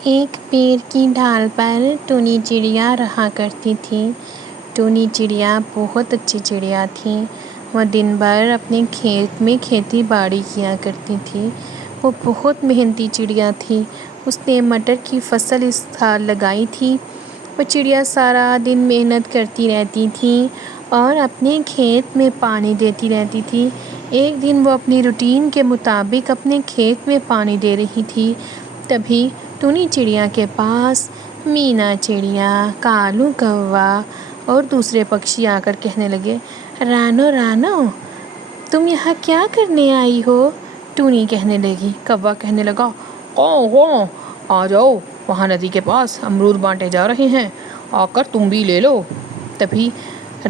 ایک پیڑ کی ڈھال پر ٹونی چڑیا رہا کرتی تھی۔ ٹونی چڑیا بہت اچھی چڑیا تھی۔ وہ دن بھر اپنے کھیت میں کھیتی باڑی کیا کرتی تھی۔ وہ بہت محنتی چڑیا تھی۔ اس نے مٹر کی فصل اس سال لگائی تھی۔ وہ چڑیا سارا دن محنت کرتی رہتی تھی اور اپنے کھیت میں پانی دیتی رہتی تھی۔ ایک دن وہ اپنی روٹین کے مطابق اپنے کھیت میں پانی دے رہی تھی، تبھی ٹونی چڑیا کے پاس مینا چڑیا، کالو کوا اور دوسرے پکشی آ کر کہنے لگے، رانو رانو، تم یہاں کیا کرنے آئی ہو؟ ٹونی کہنے لگی۔ کوا کہنے لگا، قوں قوں، آ جاؤ، وہاں ندی کے پاس امرود بانٹے جا رہے ہیں، آ کر تم بھی لے لو۔ تبھی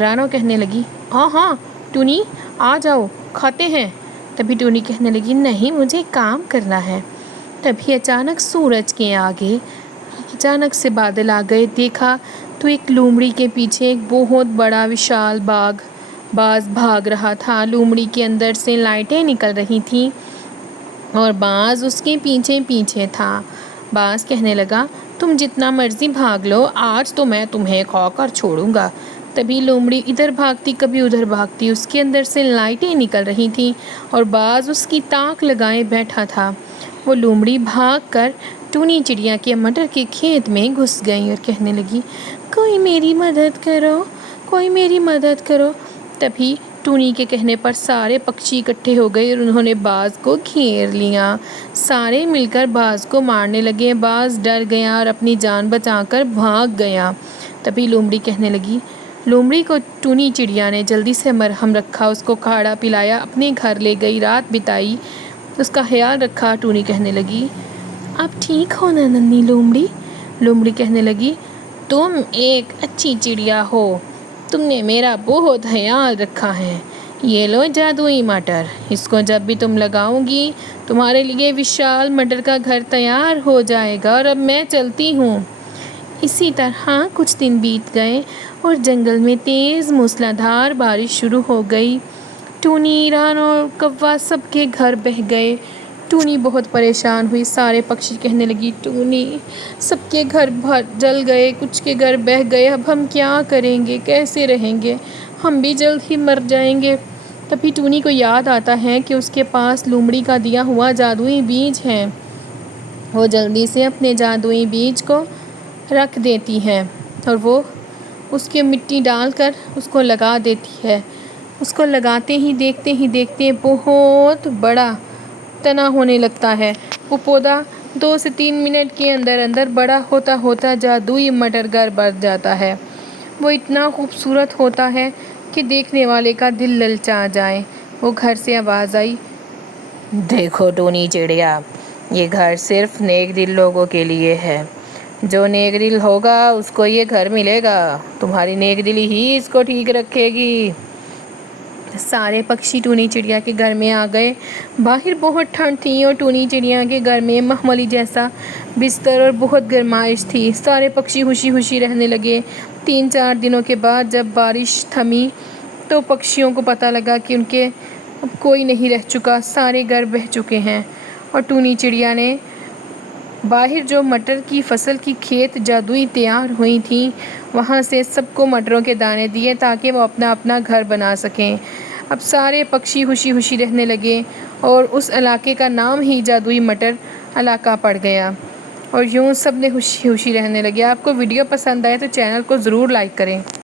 رانو کہنے لگی، ہاں ہاں ٹونی، آ جاؤ، کھاتے ہیں۔ تبھی ٹونی کہنے لگی، نہیں، مجھے کام کرنا ہے۔ تبھی اچانک سورج کے آگے اچانک سے بادل آ گئے۔ دیکھا تو ایک لومڑی کے پیچھے ایک بہت بڑا وشال باز بھاگ رہا تھا۔ لومڑی کے اندر سے لائٹیں نکل رہی تھیں اور باز اس کے پیچھے پیچھے تھا۔ باز کہنے لگا، تم جتنا مرضی بھاگ لو، آج تو میں تمہیں کھا کر چھوڑوں گا۔ تبھی لومڑی ادھر بھاگتی کبھی ادھر بھاگتی، اس کے اندر سے لائٹیں نکل رہی تھیں اور باز اس کی تاک لگائے بیٹھا تھا۔ وہ لومڑی بھاگ کر ٹونی چڑیا کے مٹر کے کھیت میں گھس گئی اور کہنے لگی، کوئی میری مدد کرو، کوئی میری مدد کرو۔ تبھی ٹونی کے کہنے پر سارے پکشی اکٹھے ہو گئے اور انہوں نے باز کو گھیر لیا۔ سارے مل کر باز کو مارنے لگے۔ باز ڈر گیا اور اپنی جان بچا کر بھاگ گیا۔ تبھی لومڑی کہنے لگی، لومڑی کو ٹونی چڑیا نے جلدی سے مرہم رکھا، اس کو کاڑھا پلایا، اپنے گھر لے گئی، رات بتائی، اس کا خیال رکھا۔ ٹونی کہنے لگی، اب ٹھیک ہو نا ننھی لومڑی؟ لومڑی کہنے لگی، تم ایک اچھی چڑیا ہو، تم نے میرا بہت خیال رکھا ہے۔ یہ لو جادوئی مٹر، اس کو جب بھی تم لگاؤ گی، تمہارے لیے وشال مٹر کا گھر تیار ہو جائے گا، اور اب میں چلتی ہوں۔ اسی طرح کچھ دن بیت گئے اور جنگل میں تیز موسلا دھار بارش شروع ہو گئی۔ ٹونی، رانو اور کوا سب کے گھر بہہ گئے۔ ٹونی بہت پریشان ہوئی۔ سارے پکشی کہنے لگی، ٹونی، سب کے گھر جل گئے، کچھ کے گھر بہہ گئے، اب ہم کیا کریں گے، کیسے رہیں گے، ہم بھی جلد ہی مر جائیں گے۔ تبھی ٹونی کو یاد آتا ہے کہ اس کے پاس لومڑی کا دیا ہوا جادوئی بیج ہے۔ وہ جلدی سے اپنے جادوئی بیج کو رکھ دیتی ہے اور وہ اس کی مٹی ڈال کر اس کو لگا دیتی ہے۔ اس کو لگاتے ہی دیکھتے بہت بڑا تنا ہونے لگتا ہے۔ وہ پودا 2 سے 3 منٹ کے اندر اندر بڑا ہوتا ہوتا جادوئی مٹر گھر بن جاتا ہے۔ وہ اتنا خوبصورت ہوتا ہے کہ دیکھنے والے کا دل للچا جائے۔ وہ گھر سے آواز آئی، دیکھو ٹونی چڑیا، یہ گھر صرف نیک دل لوگوں کے لیے ہے۔ جو نیک دل ہوگا اس کو یہ گھر ملے گا۔ تمہاری نیک دلی ہی اس کو ٹھیک رکھے گی۔ سارے پکشی ٹونی چڑیا کے گھر میں آ گئے۔ باہر بہت ٹھنڈ تھی اور ٹونی چڑیا کے گھر میں مخملی جیسا بستر اور بہت گرمائش تھی۔ سارے پکشی خوشی خوشی رہنے لگے۔ 3-4 دنوں کے بعد جب بارش تھمی تو پکشیوں کو پتہ لگا کہ ان کے اب کوئی نہیں رہ چکا، سارے گھر بہہ چکے ہیں۔ اور ٹونی چڑیا نے باہر جو مٹر کی فصل کی کھیت جادوئی تیار ہوئی تھی، وہاں سے سب کو مٹروں کے دانے دیے تاکہ وہ اپنا اپنا گھر بنا سکیں۔ اب سارے پکشی خوشی خوشی رہنے لگے اور اس علاقے کا نام ہی جادوئی مٹر علاقہ پڑ گیا، اور یوں سب نے خوشی خوشی رہنے لگے۔ آپ کو ویڈیو پسند آئے تو چینل کو ضرور لائک کریں۔